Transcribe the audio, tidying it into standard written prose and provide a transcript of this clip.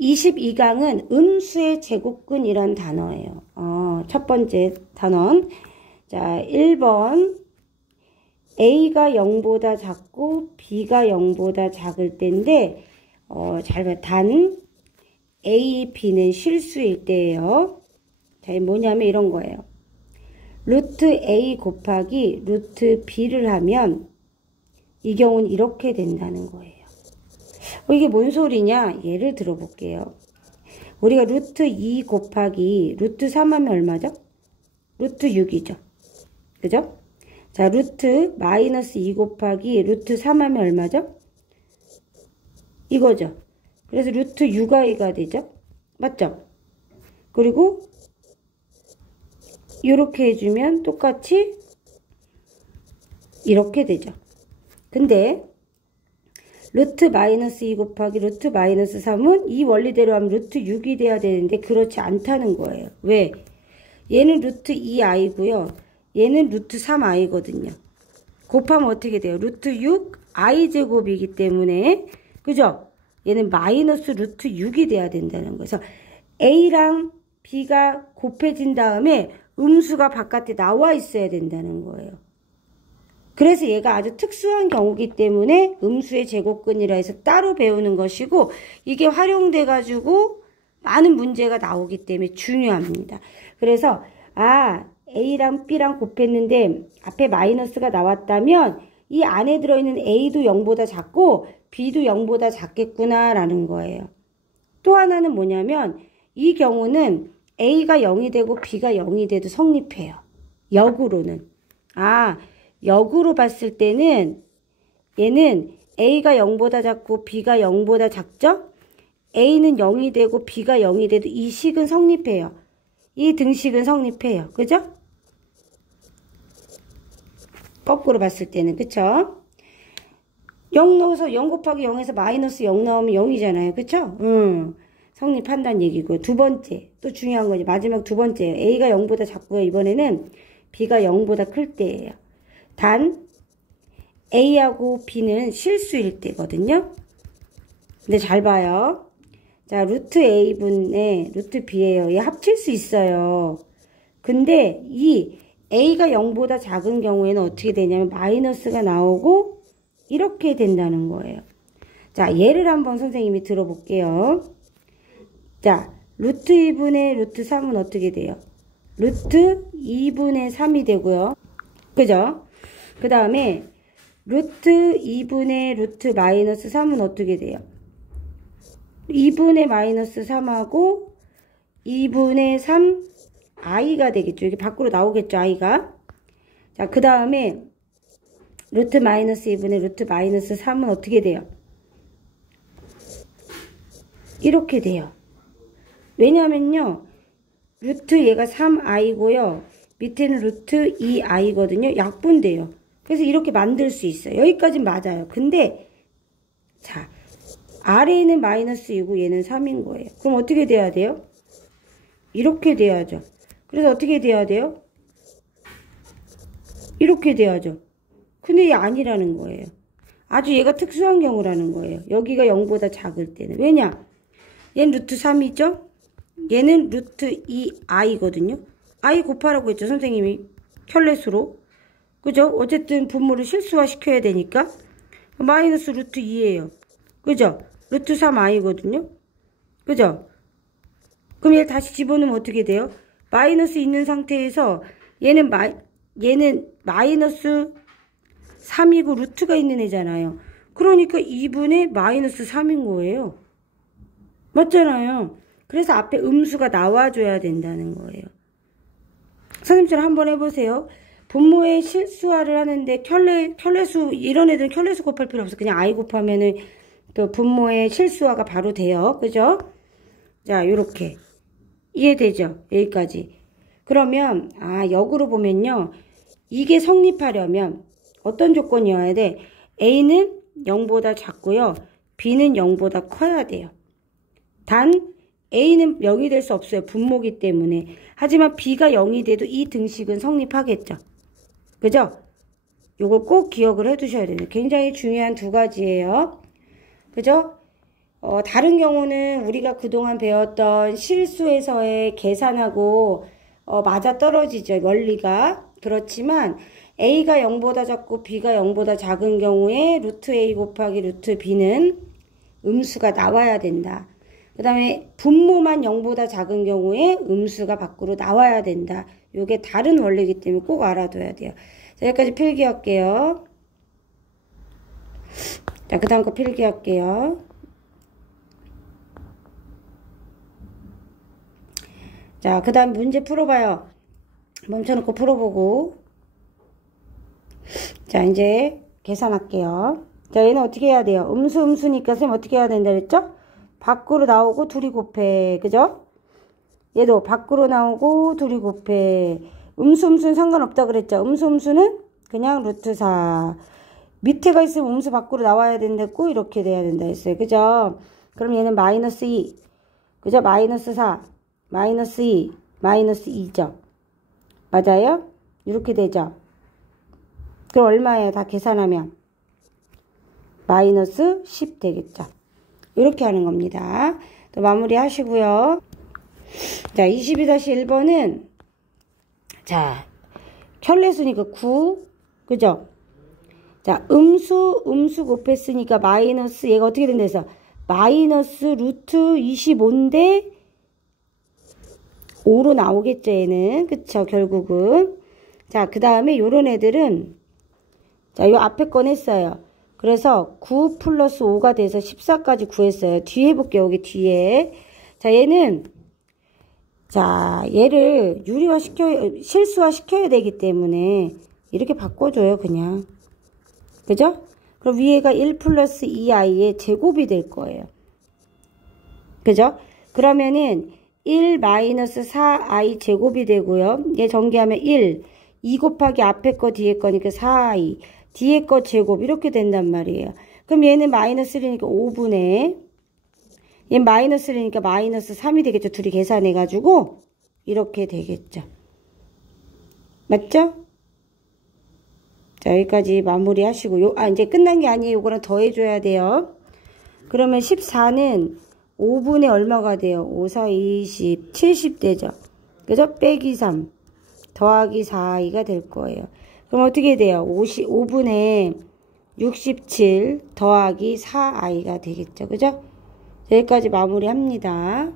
22강은 음수의 제곱근이란 단어예요. 첫 번째 단원. 자, 1번. A가 0보다 작고 B가 0보다 작을 때인데, 잘 봐. 단 A, B는 실수일 때예요. 자, 뭐냐면 이런 거예요. 루트 A 곱하기 루트 B를 하면 이 경우는 이렇게 된다는 거예요. 이게 뭔 소리냐? 예를 들어볼게요. 우리가 루트 2 곱하기 루트 3 하면 얼마죠? 루트 6이죠. 그죠? 자, 루트 마이너스 2 곱하기 루트 3 하면 얼마죠? 이거죠. 그래서 루트 6i가 되죠. 맞죠? 그리고 이렇게 해주면 똑같이 이렇게 되죠. 근데 루트 마이너스 2 곱하기 루트 마이너스 3은 이 원리대로 하면 루트 6이 돼야 되는데 그렇지 않다는 거예요. 왜? 얘는 루트 2i고요. 얘는 루트 3i거든요. 곱하면 어떻게 돼요? 루트 6i제곱이기 때문에, 그죠? 얘는 마이너스 루트 6이 돼야 된다는 거예요. 그래서 A랑 B가 곱해진 다음에 음수가 바깥에 나와 있어야 된다는 거예요. 그래서 얘가 아주 특수한 경우이기 때문에 음수의 제곱근이라 해서 따로 배우는 것이고, 이게 활용돼 가지고 많은 문제가 나오기 때문에 중요합니다. 그래서 A랑 B랑 곱했는데 앞에 마이너스가 나왔다면 이 안에 들어있는 A도 0보다 작고 B도 0보다 작겠구나 라는 거예요. 또 하나는 뭐냐면 이 경우는 A가 0이 되고 B가 0이 돼도 성립해요. 역으로는. 역으로 봤을 때는 얘는 A가 0보다 작고 B가 0보다 작죠? A는 0이 되고 B가 0이 돼도 이 식은 성립해요. 이 등식은 성립해요. 그죠? 거꾸로 봤을 때는. 그쵸? 0 넣어서 0 곱하기 0에서 마이너스 0 나오면 0이잖아요. 그쵸? 성립한다는 얘기고. 두 번째. 또 중요한 거지. 마지막 두 번째예요. A가 0보다 작고요. 이번에는 B가 0보다 클 때예요. 단 A하고 B는 실수일 때거든요. 근데 잘 봐요. 자, 루트 A분의 루트 B예요. 얘 합칠 수 있어요. 근데 이 A가 0보다 작은 경우에는 어떻게 되냐면 마이너스가 나오고 이렇게 된다는 거예요. 자, 예를 한번 선생님이 들어볼게요. 자, 루트 2분의 루트 3은 어떻게 돼요? 루트 2분의 3이 되고요. 그죠? 그 다음에 루트 2분의 루트 마이너스 3은 어떻게 돼요? 2분의 마이너스 3하고 2분의 3 i가 되겠죠. 이게 밖으로 나오겠죠. i가. 자, 그 다음에 루트 마이너스 2분의 루트 마이너스 3은 어떻게 돼요? 이렇게 돼요. 왜냐면요. 루트 얘가 3i고요. 밑에는 루트 2i거든요. 약분돼요. 그래서 이렇게 만들 수 있어요. 여기까지는 맞아요. 근데 자, 아래에는 마이너스 2고 얘는 3인 거예요. 그럼 어떻게 돼야 돼요? 이렇게 돼야죠. 그래서 어떻게 돼야 돼요? 이렇게 돼야죠. 근데 얘 아니라는 거예요. 아주 얘가 특수한 경우라는 거예요. 여기가 0보다 작을 때는. 왜냐? 얘는 루트 3이죠? 얘는 루트 2i거든요. i 곱하라고 했죠. 선생님이 켤레수로. 그죠? 어쨌든 분모를 실수화 시켜야 되니까. 마이너스 루트 2예요. 그죠? 루트 3i거든요. 그죠? 그럼 얘를 다시 집어넣으면 어떻게 돼요? 마이너스 있는 상태에서 얘는 마이너스 3이고 루트가 있는 애잖아요. 그러니까 2분의 마이너스 3인 거예요. 맞잖아요. 그래서 앞에 음수가 나와줘야 된다는 거예요. 선생님처럼 한번 해보세요. 분모의 실수화를 하는데 켤레수 이런 애들은 켤레수 곱할 필요 없어. 그냥 i 곱하면은 그 분모의 실수화가 바로 돼요. 그죠? 자, 요렇게 이해되죠? 여기까지. 그러면 역으로 보면요. 이게 성립하려면 어떤 조건이어야 돼? A는 0보다 작고요. B는 0보다 커야 돼요. 단 A는 0이 될 수 없어요. 분모기 때문에. 하지만 B가 0이 돼도 이 등식은 성립하겠죠. 그죠? 요걸 꼭 기억을 해 두셔야 돼요. 굉장히 중요한 두 가지예요. 그죠? 다른 경우는 우리가 그동안 배웠던 실수에서의 계산하고 맞아 떨어지죠. 원리가. 그렇지만 A가 0보다 작고 B가 0보다 작은 경우에 루트 A 곱하기 루트 B는 음수가 나와야 된다. 그 다음에 분모만 0보다 작은 경우에 음수가 밖으로 나와야 된다. 요게 다른 원리이기 때문에 꼭 알아둬야 돼요. 자, 여기까지 필기할게요. 자, 그 다음 거 필기할게요. 자, 그 다음 문제 풀어봐요. 멈춰놓고 풀어보고. 자, 이제 계산할게요. 자, 얘는 어떻게 해야 돼요? 음수니까 쌤 어떻게 해야 된다 그랬죠? 밖으로 나오고 둘이 곱해. 그죠? 얘도 밖으로 나오고 둘이 곱해. 음수는 상관없다 그랬죠? 음수는 그냥 루트 4. 밑에가 있으면 음수 밖으로 나와야 된다고 이렇게 돼야 된다 했어요. 그죠? 그럼 얘는 마이너스 2. 그죠? 마이너스 4. 마이너스 2. 마이너스 2죠. 맞아요? 이렇게 되죠? 그럼 얼마예요? 다 계산하면? 마이너스 10 되겠죠? 이렇게 하는 겁니다. 또 마무리 하시고요. 자, 22-1번은 자, 켤레수니까 9. 그죠? 자, 음수 곱했으니까 마이너스 얘가 어떻게 된다 해서 마이너스 루트 25인데 5로 나오겠죠, 얘는. 그쵸, 결국은. 자, 그 다음에 요런 애들은 자, 요 앞에 건 했어요. 그래서 9 플러스 5가 돼서 14까지 구했어요. 뒤에 볼게요, 여기 뒤에. 자, 얘는 자, 얘를 실수화 시켜야 되기 때문에 이렇게 바꿔줘요, 그냥. 그죠? 그럼 위에가 1 플러스 2i의 제곱이 될 거예요. 그죠? 그러면은 1 마이너스 4i 제곱이 되고요. 얘 전개하면 1, 2 곱하기 앞에 거 뒤에 거니까 4i, 뒤에 거 제곱 이렇게 된단 말이에요. 그럼 얘는 마이너스 1이니까 5분의 얘 마이너스 1이니까 마이너스 3이 되겠죠. 둘이 계산해가지고 이렇게 되겠죠. 맞죠? 자, 여기까지 마무리 하시고 이제 끝난 게 아니에요. 요거랑 더해줘야 돼요. 그러면 14는 5분의 얼마가 돼요? 5, 4, 20, 70 되죠. 그죠? 빼기 3 더하기 4i가 될 거예요. 그럼 어떻게 돼요? 5분의 67 더하기 4i가 되겠죠. 그죠? 여기까지 마무리합니다.